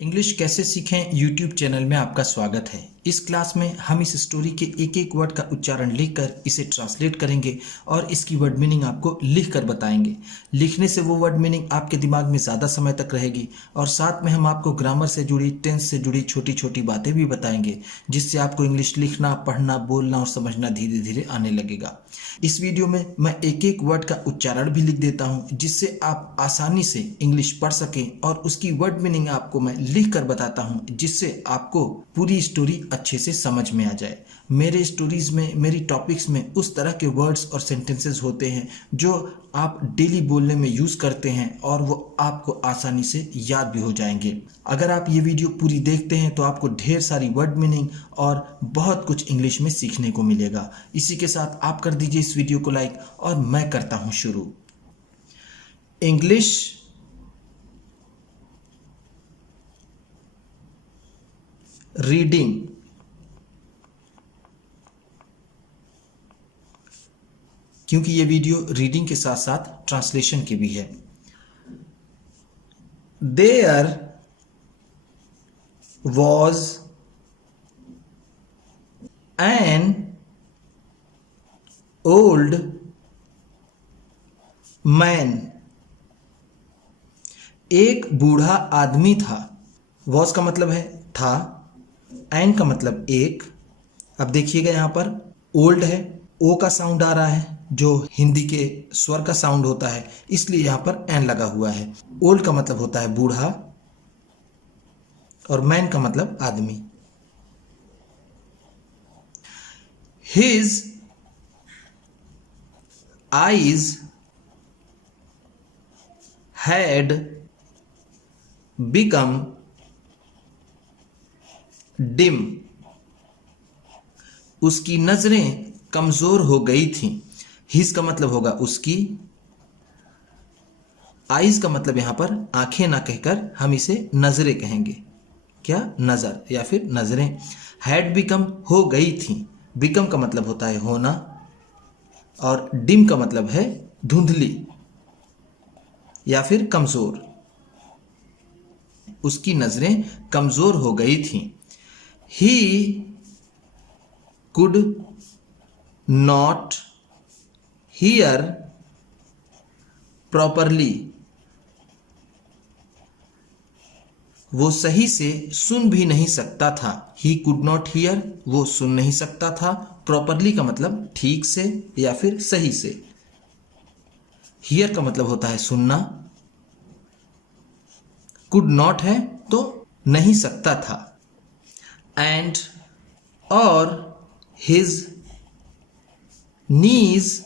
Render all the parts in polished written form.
English कैसे सीखें YouTube channel में आपका स्वागत है। इस क्लास में हम इस स्टोरी के एक एक वर्ड का उच्चारण लिखकर इसे ट्रांसलेट करेंगे और इसकी वर्ड मीनिंग आपको लिख कर बताएंगे। लिखने से वो वर्ड मीनिंग आपके दिमाग में ज़्यादा समय तक रहेगी और साथ में हम आपको ग्रामर से जुड़ी, टेंस से जुड़ी छोटी छोटी बातें भी बताएंगे, जिससे आपको इंग्लिश लिखना, पढ़ना, बोलना और समझना धीरे धीरे आने लगेगा। इस वीडियो में मैं एक एक वर्ड का उच्चारण भी लिख देता हूँ, जिससे आप आसानी से इंग्लिश पढ़ सकें और उसकी वर्ड मीनिंग आपको मैं लिख कर बताता हूँ, जिससे आपको पूरी स्टोरी अच्छे से समझ में आ जाए। मेरे स्टोरीज में, मेरी टॉपिक्स में उस तरह के वर्ड्स और सेंटेंसेस होते हैं जो आप डेली बोलने में यूज़ करते हैं और वो आपको आसानी से याद भी हो जाएंगे। अगर आप ये वीडियो पूरी देखते हैं तो आपको ढेर सारी वर्ड मीनिंग और बहुत कुछ इंग्लिश में सीखने को मिलेगा। इसी के साथ आप कर दीजिए इस वीडियो को लाइक और मैं करता हूँ शुरू। English reading. क्योंकि ये वीडियो रीडिंग के साथ साथ ट्रांसलेशन की भी है। There was an old man. एक बूढ़ा आदमी था। वॉज का मतलब है था, एन का मतलब एक। अब देखिएगा यहाँ पर ओल्ड है, ओ का साउंड आ रहा है जो हिंदी के स्वर का साउंड होता है, इसलिए यहाँ पर एन लगा हुआ है। ओल्ड का मतलब होता है बूढ़ा और मैन का मतलब आदमी। His eyes had become dim। उसकी नजरें कमजोर हो गई थीं। हिज का मतलब होगा उसकी, आईज का मतलब यहां पर आंखें ना कहकर हम इसे नजरें कहेंगे। क्या? नजर या फिर नजरें। हैड बिकम हो गई थी। बिकम का मतलब होता है होना और डिम का मतलब है धुंधली या फिर कमजोर। उसकी नजरें कमजोर हो गई थीं। He could not here properly. वो सही से सुन भी नहीं सकता था। ही कुड नॉट हियर, वो सुन नहीं सकता था। प्रॉपरली का मतलब ठीक से या फिर सही से। हियर का मतलब होता है सुनना। कुड नॉट है तो नहीं सकता था। एंड और हिज नीज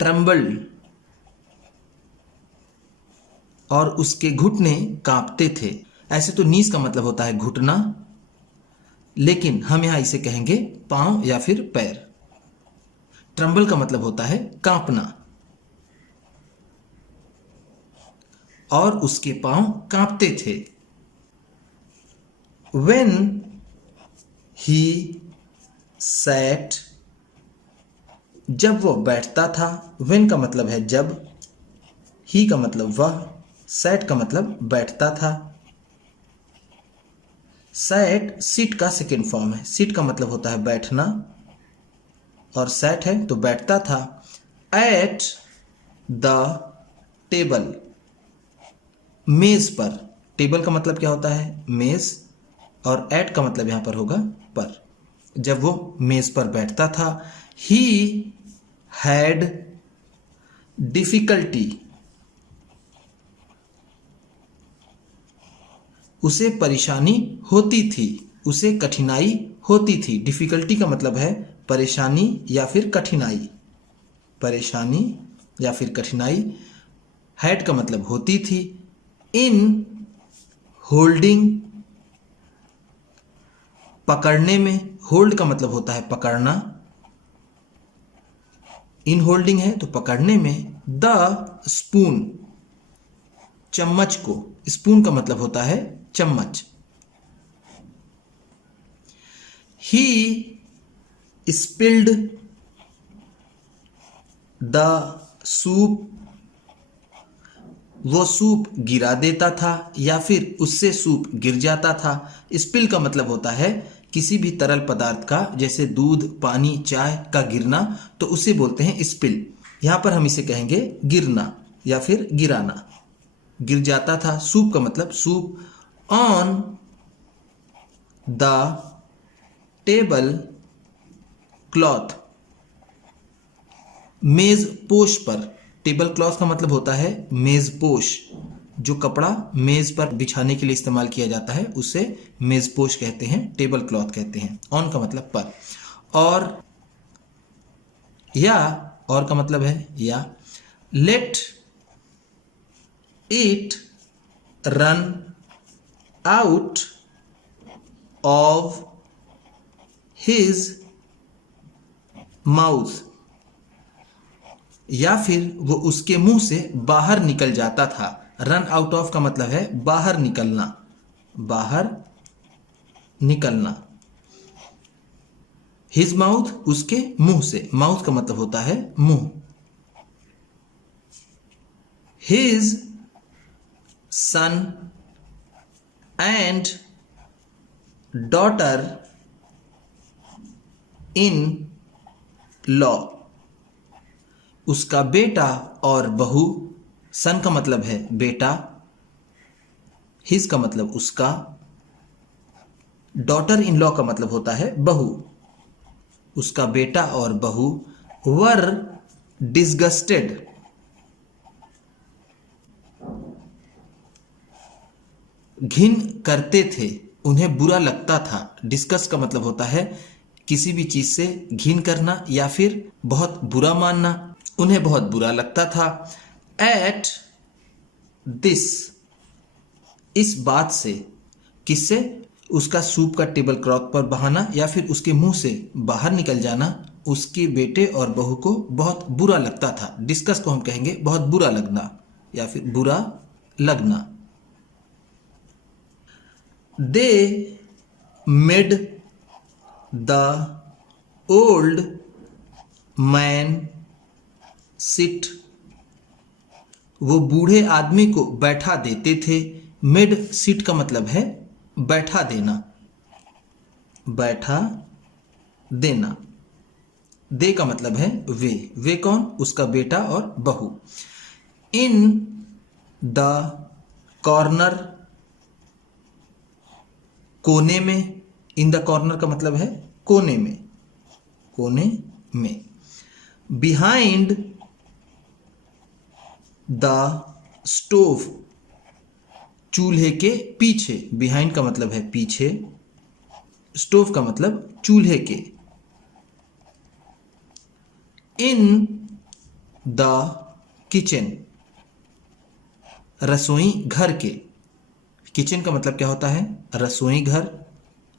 ट्रम्बल्ड, और उसके घुटने कांपते थे। ऐसे तो नीज का मतलब होता है घुटना, लेकिन हम यहां इसे कहेंगे पांव या फिर पैर। ट्रम्बल का मतलब होता है कांपना और उसके पांव कांपते थे। When he sat, जब वो बैठता था। when का मतलब है जब, ही का मतलब वह, sat का मतलब बैठता था। sat sit का सेकेंड फॉर्म है। sit का मतलब होता है बैठना और sat है तो बैठता था। at the table, मेज पर। टेबल का मतलब क्या होता है? मेज, और एट का मतलब यहां पर होगा पर। जब वो मेज पर बैठता था। ही हैड डिफिकल्टी, उसे परेशानी होती थी, उसे कठिनाई होती थी। डिफिकल्टी का मतलब है परेशानी या फिर कठिनाई। परेशानी या फिर कठिनाई। हैड का मतलब होती थी। इन होल्डिंग, पकड़ने में। होल्ड का मतलब होता है पकड़ना। इन होल्डिंग है तो पकड़ने में। द स्पून, चम्मच को। स्पून का मतलब होता है चम्मच। ही स्पिल्ड द सूप, वो सूप गिरा देता था या फिर उससे सूप गिर जाता था। स्पिल का मतलब होता है किसी भी तरल पदार्थ का, जैसे दूध, पानी, चाय का गिरना, तो उसे बोलते हैं स्पिल। यहाँ पर हम इसे कहेंगे गिरना या फिर गिराना। गिर जाता था, सूप का मतलब soup on the table cloth, मेज पोश पर। टेबल क्लॉथ का मतलब होता है मेज पोश, जो कपड़ा मेज पर बिछाने के लिए इस्तेमाल किया जाता है उसे मेज पोश कहते हैं, टेबल क्लॉथ कहते हैं। ऑन का मतलब पर, और या और का मतलब है या। Let it run out of his mouth, या फिर वो उसके मुंह से बाहर निकल जाता था। रन आउट ऑफ का मतलब है बाहर निकलना, बाहर निकलना। हिज माउथ उसके मुंह से, माउथ का मतलब होता है मुंह। His son and daughter in law, उसका बेटा और बहू। सन का मतलब है बेटा, हिज का मतलब उसका, डॉटर इन लॉ का मतलब होता है बहू। उसका बेटा और बहू वर डिसगस्टेड, घिन करते थे, उन्हें बुरा लगता था। डिस्कस का मतलब होता है किसी भी चीज से घिन करना या फिर बहुत बुरा मानना। उन्हें बहुत बुरा लगता था। एट दिस, इस बात से, किससे? उसका सूप का टेबल क्लॉथ पर बहाना या फिर उसके मुंह से बाहर निकल जाना उसके बेटे और बहू को बहुत बुरा लगता था। डिस्कस को हम कहेंगे बहुत बुरा लगना या फिर बुरा लगना। They made the old man sit, वो बूढ़े आदमी को बैठा देते थे। मेड सिट का मतलब है बैठा देना, बैठा देना। दे का मतलब है वे कौन? उसका बेटा और बहू। इन द कॉर्नर, कोने में। इन द कॉर्नर का मतलब है कोने में, कोने में। बिहाइंड द स्टोव, चूल्हे के पीछे। बिहाइंड का मतलब है पीछे, स्टोव का मतलब चूल्हे के। इन द किचन, रसोई घर के। किचन का मतलब क्या होता है? रसोई घर,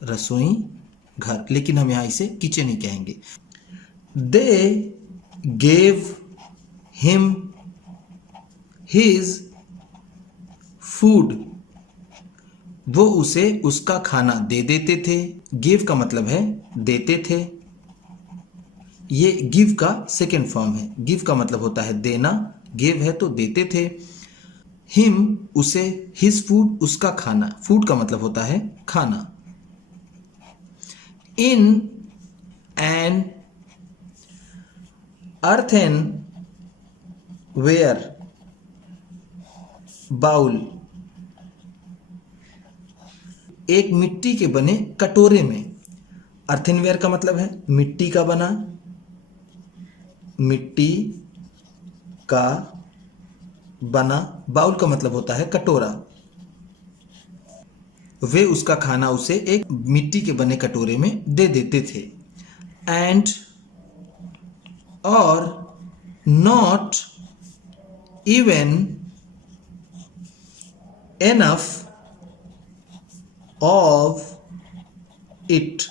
रसोई घर, लेकिन हम यहां इसे किचन ही कहेंगे। They gave him his food, वो उसे उसका खाना दे देते थे। गिव का मतलब है देते थे, ये गिव का सेकेंड फॉर्म है। गिव का मतलब होता है देना, गिव है तो देते थे। हिम उसे, हिज फूड उसका खाना, फूड का मतलब होता है खाना। इन एन अर्थेन वेयर बाउल, एक मिट्टी के बने कटोरे में। अर्थनवेयर का मतलब है मिट्टी का बना, मिट्टी का बना। बाउल का मतलब होता है कटोरा। वे उसका खाना उसे एक मिट्टी के बने कटोरे में दे देते थे। एंड और not even enough of it,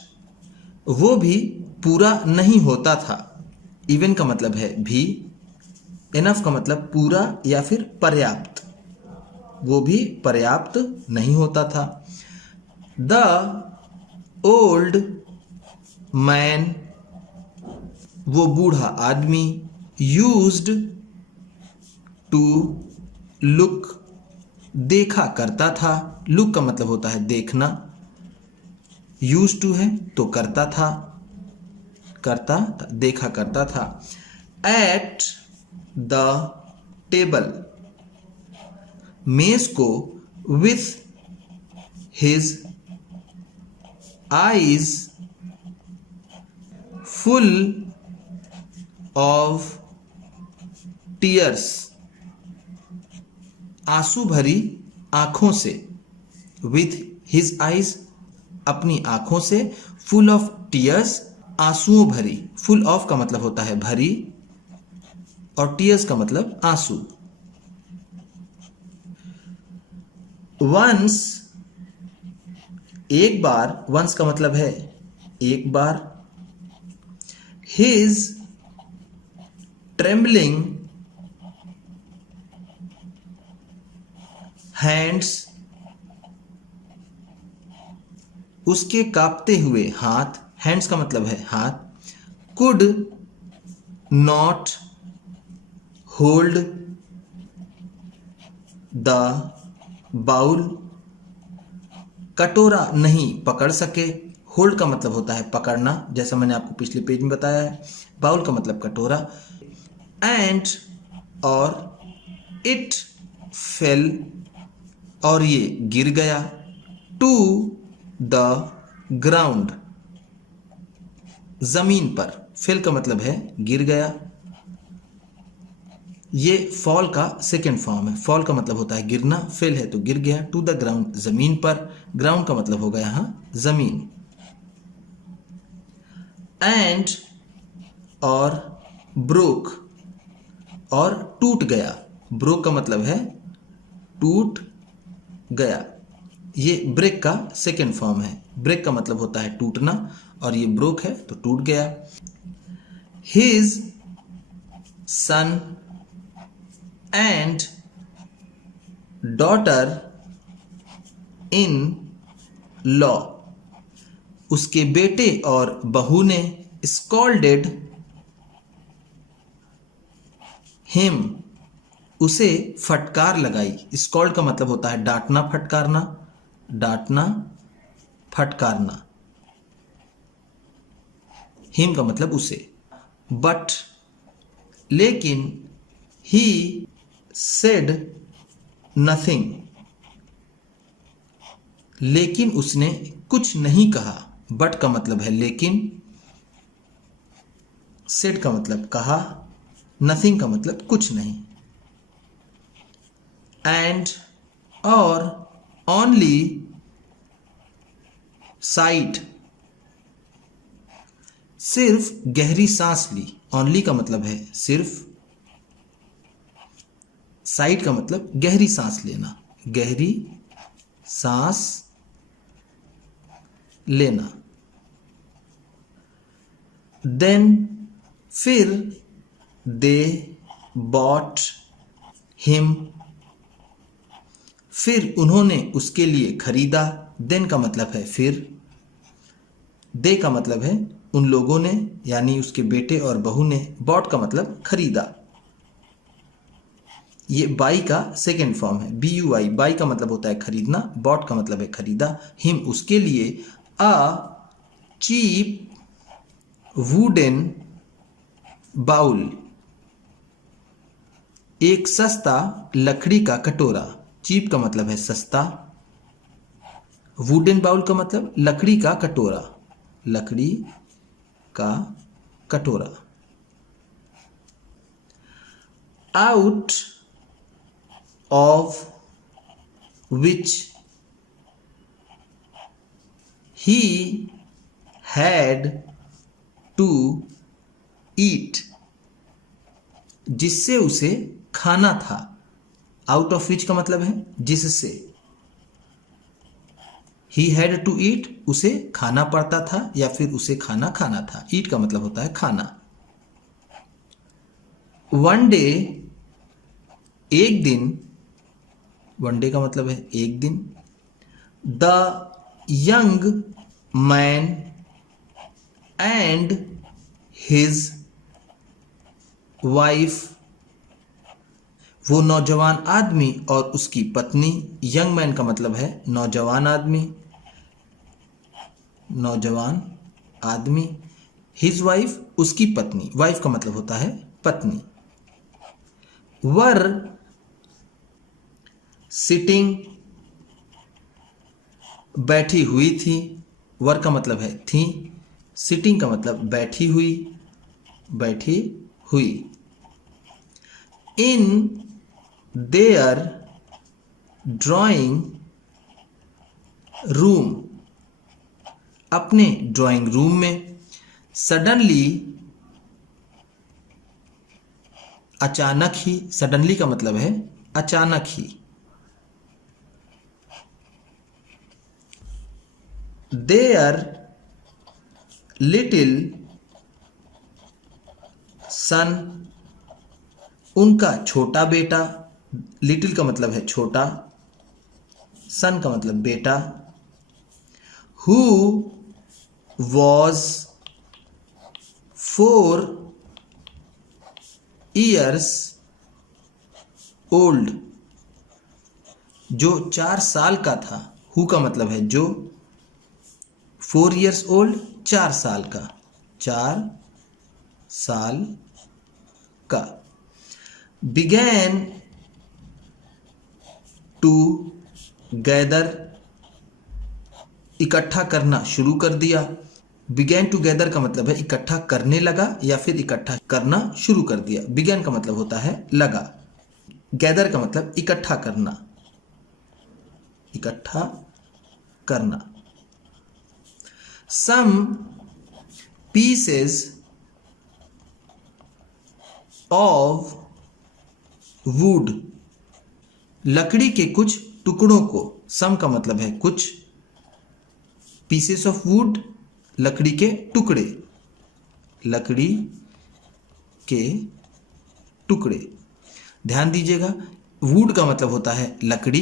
वो भी पूरा नहीं होता था। इवन का मतलब है भी, एनफ का मतलब पूरा या फिर पर्याप्त, वो भी पर्याप्त नहीं होता था। द ओल्ड मैन, वो बूढ़ा आदमी, यूज्ड टू लुक देखा करता था, लुक का मतलब होता है देखना, यूज टू है तो करता था, देखा करता था। एट द टेबल, मेज को with his eyes full of tears, आंसू भरी आंखों से, विथ हिज आईज अपनी आंखों से, फुल ऑफ टीयर्स आंसुओं भरी, फुल ऑफ का मतलब होता है भरी और टीयर्स का मतलब आंसू। वंस एक बार, वंस का मतलब है एक बार। हिज ट्रेम्बलिंग हैंड्स, उसके कांपते हुए हाथ, हैंड्स का मतलब है हाथ, could not hold the bowl, कटोरा नहीं पकड़ सके, होल्ड का मतलब होता है पकड़ना, जैसा मैंने आपको पिछले पेज में बताया है, बाउल का मतलब कटोरा। एंड और इट फेल, और ये गिर गया, टू द ग्राउंड जमीन पर, फेल का मतलब है गिर गया। ये फॉल का सेकेंड फॉर्म है, फॉल का मतलब होता है गिरना, फेल है तो गिर गया, टू द ग्राउंड जमीन पर, ग्राउंड का मतलब होगा यहां जमीन। एंड और ब्रोक, और टूट गया, ब्रोक का मतलब है टूट गया, ये ब्रेक का सेकेंड फॉर्म है, ब्रेक का मतलब होता है टूटना और ये ब्रोक है तो टूट गया। His son and daughter in law, उसके बेटे और बहू ने स्कॉल्डेड हिम, उसे फटकार लगाई, स्कॉल्ड का मतलब होता है डांटना फटकारना, डांटना फटकारना, हिम का मतलब उसे। बट लेकिन, ही सेड नथिंग, लेकिन उसने कुछ नहीं कहा, बट का मतलब है लेकिन, सेड का मतलब कहा, नथिंग का मतलब कुछ नहीं। एंड और ओनली साइड, सिर्फ गहरी सांस ली, ओनली का मतलब है सिर्फ, साइड का मतलब गहरी सांस लेना, गहरी सांस लेना। देन फिर, दे बॉट हिम, फिर उन्होंने उसके लिए खरीदा, देन का मतलब है फिर, दे का मतलब है उन लोगों ने यानी उसके बेटे और बहू ने, बॉट का मतलब खरीदा, ये बाई का सेकेंड फॉर्म है, बी यू आई, बाई का मतलब होता है खरीदना, बॉट का मतलब है खरीदा, हिम उसके लिए, अ चीप वुडन बाउल, एक सस्ता लकड़ी का कटोरा, चीप का मतलब है सस्ता, वुडन बाउल का मतलब लकड़ी का कटोरा, लकड़ी का कटोरा। Out of which he had to eat, जिससे उसे खाना था, आउट ऑफ विच का मतलब है जिससे, ही हैड टू ईट उसे खाना पड़ता था या फिर उसे खाना खाना था, ईट का मतलब होता है खाना। वन डे एक दिन, वन डे का मतलब है एक दिन, the young man and his wife, वो नौजवान आदमी और उसकी पत्नी, यंग मैन का मतलब है नौजवान आदमी, नौजवान आदमी, हिज वाइफ उसकी पत्नी, वाइफ का मतलब होता है पत्नी, वर सिटिंग बैठी हुई थी, वर का मतलब है थी, सिटिंग का मतलब बैठी हुई, बैठी हुई, इन देयर ड्राइंग रूम, अपने ड्राइंग रूम में, सडनली अचानक ही, सडनली का मतलब है अचानक ही, देयर लिटिल सन, उनका छोटा बेटा, लिटिल का मतलब है छोटा, सन का मतलब बेटा, हु वॉज 4 years ओल्ड, जो 4 साल का था, हु का मतलब है जो, 4 years ओल्ड 4 साल का, 4 साल का, began to gather, इकट्ठा करना शुरू कर दिया, began to gather का मतलब है इकट्ठा करने लगा या फिर इकट्ठा करना शुरू कर दिया, began का मतलब होता है लगा, gather का मतलब इकट्ठा करना, इकट्ठा करना, some pieces of wood, लकड़ी के कुछ टुकड़ों को, some का मतलब है कुछ, pieces of wood लकड़ी के टुकड़े, लकड़ी के टुकड़े, ध्यान दीजिएगा वुड का मतलब होता है लकड़ी,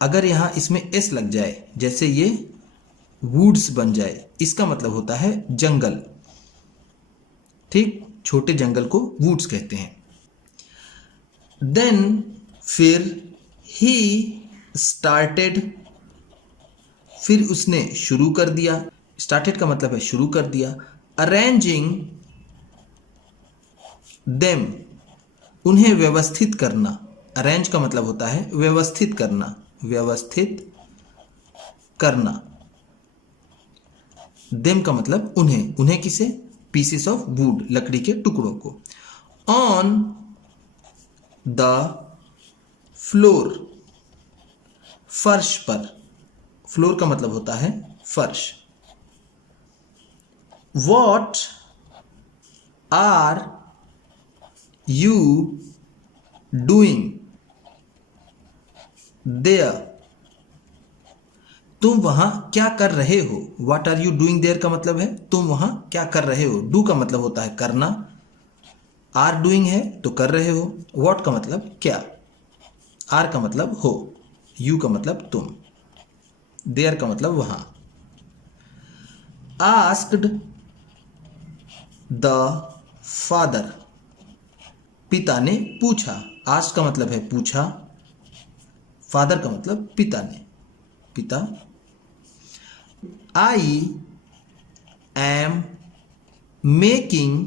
अगर यहां इसमें एस लग जाए जैसे ये वुड्स बन जाए, इसका मतलब होता है जंगल, ठीक, छोटे जंगल को वुड्स कहते हैं। देन फिर ही स्टार्टेड, फिर उसने शुरू कर दिया, स्टार्टेड का मतलब है शुरू कर दिया, अरेंजिंग देम, उन्हें व्यवस्थित करना, अरेंज का मतलब होता है व्यवस्थित करना, व्यवस्थित करना, देम का मतलब उन्हें, उन्हें किसे, पीसेस ऑफ वुड लकड़ी के टुकड़ों को, ऑन द फ्लोर, फर्श पर, फ्लोर का मतलब होता है फर्श, what are you doing there, तुम वहां क्या कर रहे हो, what are you doing there का मतलब है तुम वहां क्या कर रहे हो, डू का मतलब होता है करना, आर डूइंग है तो कर रहे हो, व्हाट का मतलब क्या, आर का मतलब हो, यू का मतलब तुम, देयर का मतलब वहां, आस्क्ड द फादर, पिता ने पूछा, आस्क का मतलब है पूछा, फादर का मतलब पिता ने, पिता, I am making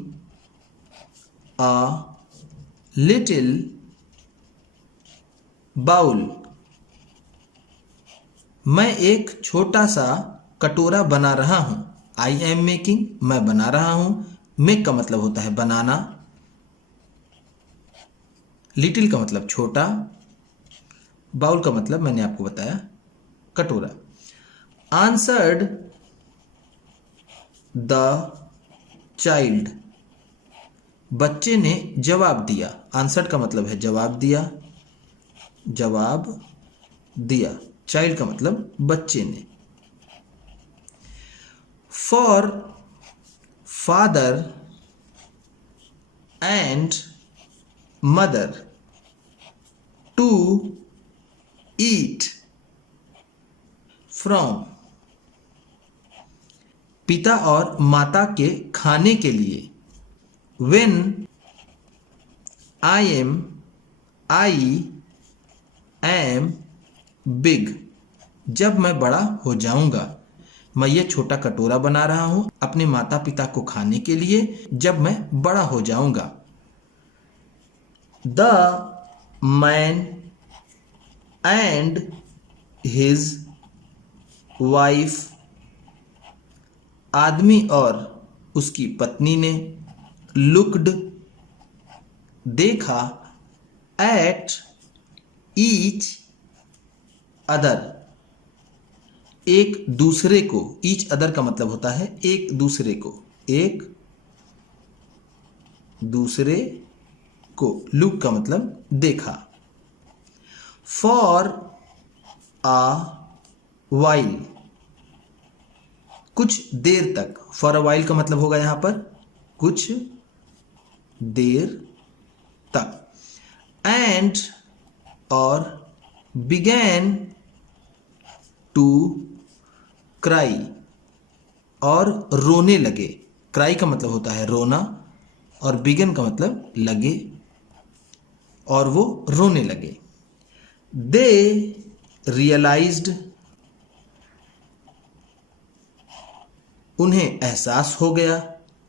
a little bowl, मैं एक छोटा सा कटोरा बना रहा हूं, आई एम मेकिंग मैं बना रहा हूं, मेक का मतलब होता है बनाना, लिटिल का मतलब छोटा, बाउल का मतलब मैंने आपको बताया कटोरा, आंसर्ड द चाइल्ड, बच्चे ने जवाब दिया, आंसर्ड का मतलब है जवाब दिया, जवाब दिया, चाइल्ड का मतलब बच्चे ने, for father and mother to eat from, पिता और माता के खाने के लिए, when I am I am big, जब मैं बड़ा हो जाऊंगा। मैं ये छोटा कटोरा बना रहा हूं अपने माता पिता को खाने के लिए जब मैं बड़ा हो जाऊंगा। The man and his wife, आदमी और उसकी पत्नी ने, लुक्ड, देखा, एट ईच अदर, एक दूसरे को। ईच अदर का मतलब होता है एक दूसरे को, एक दूसरे को। लुक का मतलब देखा। फॉर आ वाइल, कुछ देर तक। फॉर अ वाइल का मतलब होगा यहां पर कुछ देर तक। एंड और बिगैन टू क्राई, और रोने लगे। क्राई का मतलब होता है रोना और बिगन का मतलब लगे, और वो रोने लगे। दे रियलाइज्ड, उन्हें एहसास हो गया।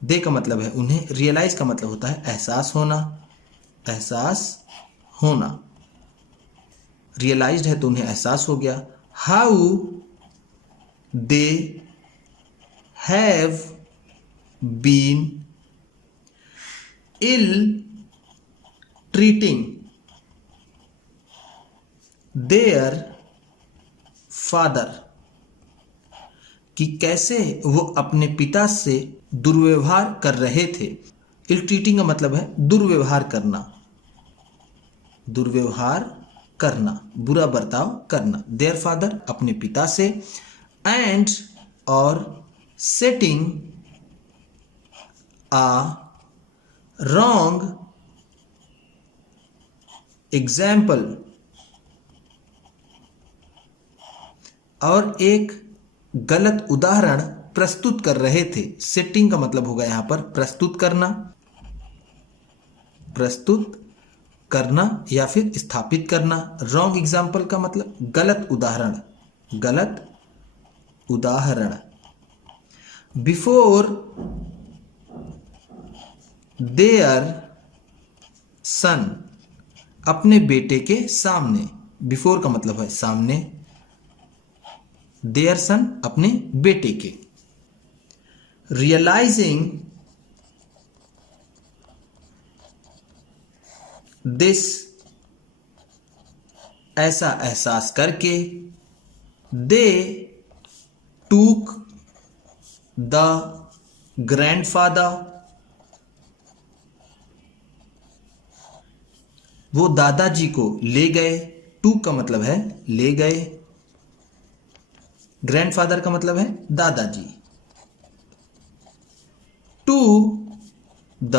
दे का मतलब है उन्हें, रियलाइज का मतलब होता है एहसास होना, एहसास होना। रियलाइज्ड है तो उन्हें एहसास हो गया। How they have been ill treating their father, कि कैसे वो अपने पिता से दुर्व्यवहार कर रहे थे। इल ट्रीटिंग का मतलब है दुर्व्यवहार करना, दुर्व्यवहार करना, बुरा बर्ताव करना। देयर फादर, अपने पिता से। एंड और सेटिंग आ रॉन्ग एग्जाम्पल, और एक गलत उदाहरण प्रस्तुत कर रहे थे। सेटिंग का मतलब होगा यहां पर प्रस्तुत करना, प्रस्तुत करना या फिर स्थापित करना। रॉन्ग एग्जाम्पल का मतलब गलत उदाहरण, गलत उदाहरण। बिफोर देयर सन, अपने बेटे के सामने। बिफोर का मतलब है सामने, देयर सन अपने बेटे के। रियलाइजिंग दिस, ऐसा एहसास करके। दे टूक द ग्रैंडफादर, वो दादाजी को ले गए। टूक का मतलब है ले गए, ग्रैंडफादर का मतलब है दादाजी। टू द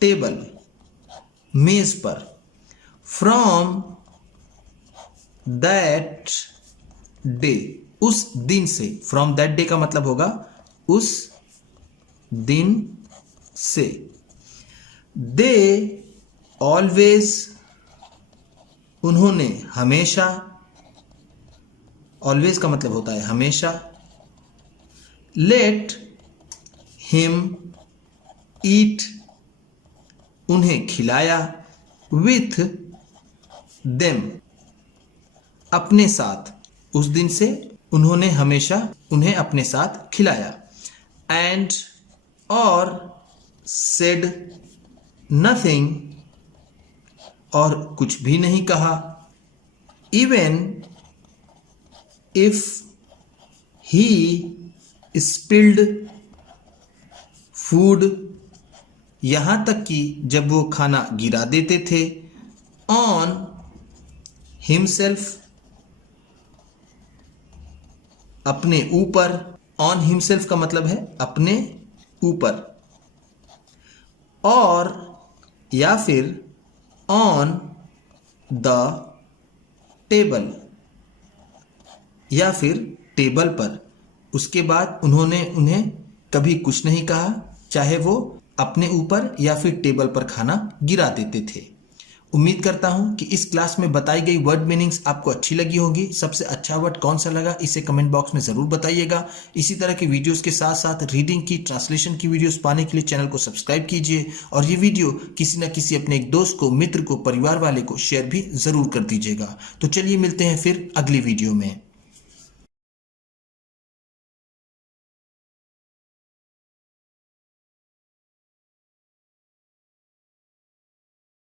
टेबल, मेज पर। फ्रॉम दैट डे, उस दिन से। फ्रॉम दैट डे का मतलब होगा उस दिन से। दे ऑलवेज, उन्होंने हमेशा। ऑलवेज का मतलब होता है हमेशा। लेट हिम ईट, उन्हें खिलाया। विथ देम, अपने साथ। उस दिन से उन्होंने हमेशा उन्हें अपने साथ खिलाया। एंड और सेड नथिंग, और कुछ भी नहीं कहा। Even if he spilled food, यहां तक कि जब वो खाना गिरा देते थे। ऑन हिमसेल्फ, अपने ऊपर। ऑन हिमसेल्फ का मतलब है अपने ऊपर। और या फिर ऑन द टेबल, या फिर टेबल पर। उसके बाद उन्होंने उन्हें कभी कुछ नहीं कहा, चाहे वो अपने ऊपर या फिर टेबल पर खाना गिरा देते थे। उम्मीद करता हूं कि इस क्लास में बताई गई वर्ड मीनिंग्स आपको अच्छी लगी होगी। सबसे अच्छा वर्ड कौन सा लगा इसे कमेंट बॉक्स में ज़रूर बताइएगा। इसी तरह की वीडियोस के साथ साथ रीडिंग की, ट्रांसलेशन की वीडियोस पाने के लिए चैनल को सब्सक्राइब कीजिए और ये वीडियो किसी न किसी अपने एक दोस्त को, मित्र को, परिवार वाले को शेयर भी ज़रूर कर दीजिएगा। तो चलिए मिलते हैं फिर अगली वीडियो में।